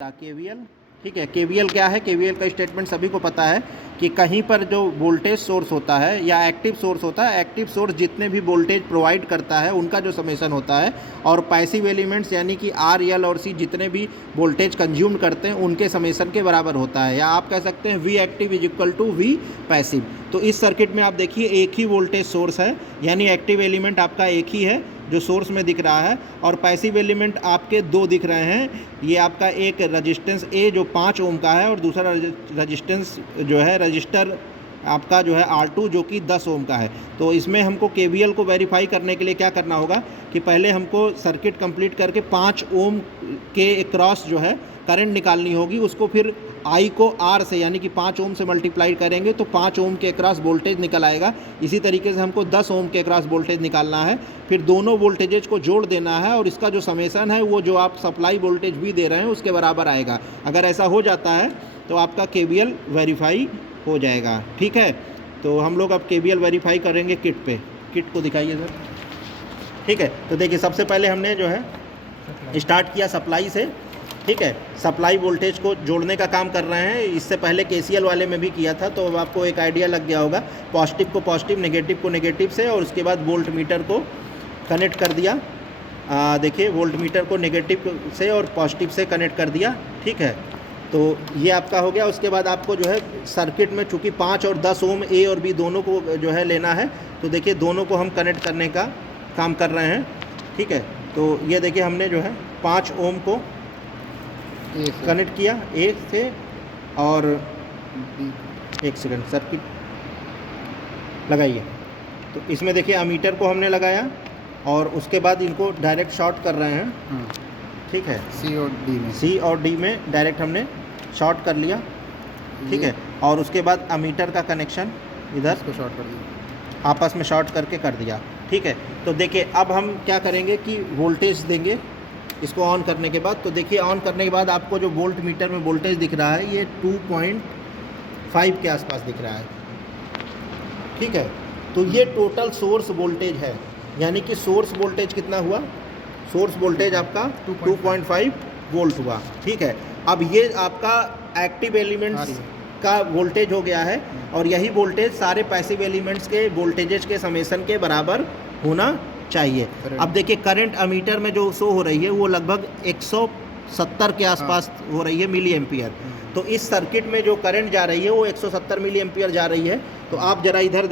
KVL, ठीक है। KVL क्या है? केवीएल का स्टेटमेंट सभी को पता है कि कहीं पर जो वोल्टेज सोर्स होता है या एक्टिव सोर्स होता है, एक्टिव सोर्स जितने भी वोल्टेज प्रोवाइड करता है उनका जो समेशन होता है, और पैसिव एलिमेंट्स यानी कि आर, एल और सी जितने भी वोल्टेज कंज्यूम करते हैं उनके समेशन के बराबर होता है। या आप कह सकते हैं V active is equal to V passive. तो इस सर्किट में आप देखिए एक ही वोल्टेज सोर्स है, यानी एक्टिव एलिमेंट आपका एक ही है जो सोर्स में दिख रहा है, और पैसिव एलिमेंट आपके दो दिख रहे हैं। ये आपका एक रजिस्टेंस ए जो 5 ओम का है, और दूसरा रजिस्टेंस जो है रजिस्टर आपका जो है R2 जो कि 10 ओम का है। तो इसमें हमको KVL को वेरीफाई करने के लिए क्या करना होगा कि पहले हमको सर्किट कंप्लीट करके 5 ओम के अक्रॉस जो है करंट निकालनी होगी। उसको फिर I को R से यानी कि 5 ओम से मल्टीप्लाई करेंगे तो 5 ओम के अक्रॉस वोल्टेज निकल आएगा। इसी तरीके से हमको 10 ओम के अक्रॉस वोल्टेज निकालना है, फिर दोनों वोल्टेजेज को जोड़ देना है, और इसका जो समेशन है वो जो आप सप्लाई वोल्टेज भी दे रहे हैं उसके बराबर आएगा। अगर ऐसा हो जाता है तो आपका KVL वेरीफाई हो जाएगा, ठीक है। तो हम लोग अब KVL वेरीफाई करेंगे किट पे। किट को दिखाइए सर, ठीक है। तो देखिए सबसे पहले हमने जो है स्टार्ट किया सप्लाई से, ठीक है। सप्लाई वोल्टेज को जोड़ने का काम कर रहे हैं। इससे पहले KCL वाले में भी किया था, तो अब आपको एक आइडिया लग गया होगा। पॉजिटिव को पॉजिटिव, नेगेटिव को नेगेटिव से, और उसके बाद वोल्ट मीटर को कनेक्ट कर दिया। देखिए वोल्ट मीटर को नेगेटिव से और पॉजिटिव से कनेक्ट कर दिया, ठीक है। तो ये आपका हो गया। उसके बाद आपको जो है सर्किट में चूँकि 5 और 10 ओम ए और बी दोनों को जो है लेना है, तो देखिए दोनों को हम कनेक्ट करने का काम कर रहे हैं, ठीक है। तो ये देखिए हमने जो है 5 ओम को कनेक्ट किया ए से, और एक सेकंड सर्किट लगाइए। तो इसमें देखिए अमीटर को हमने लगाया, और उसके बाद इनको डायरेक्ट शॉर्ट कर रहे हैं, ठीक है। सी और डी में डायरेक्ट हमने शॉर्ट कर लिया, ठीक है। और उसके बाद अमीटर का कनेक्शन इधर शॉर्ट कर दिया, आपस में शॉर्ट करके कर दिया, ठीक है। तो देखिए अब हम क्या करेंगे कि वोल्टेज देंगे इसको ऑन करने के बाद। तो देखिए ऑन करने के बाद आपको जो वोल्ट मीटर में वोल्टेज दिख रहा है ये 2.5 के आसपास दिख रहा है, ठीक है। तो ये टोटल सोर्स वोल्टेज है, यानी कि सोर्स वोल्टेज कितना हुआ? सोर्स वोल्टेज आपका 2.5 वोल्ट हुआ, ठीक है। अब ये आपका एक्टिव एलिमेंट्स का वोल्टेज हो गया है, और यही वोल्टेज सारे पैसिव एलिमेंट्स के वोल्टेजेस के समेशन के बराबर होना चाहिए। अब देखिए करंट अमीटर में जो शो हो रही है वो लगभग 170 के आसपास हो रही है मिली एम्पियर। तो इस सर्किट में जो करंट जा रही है वो 170 मिली एम्पियर जा रही है। तो आप ज़रा इधर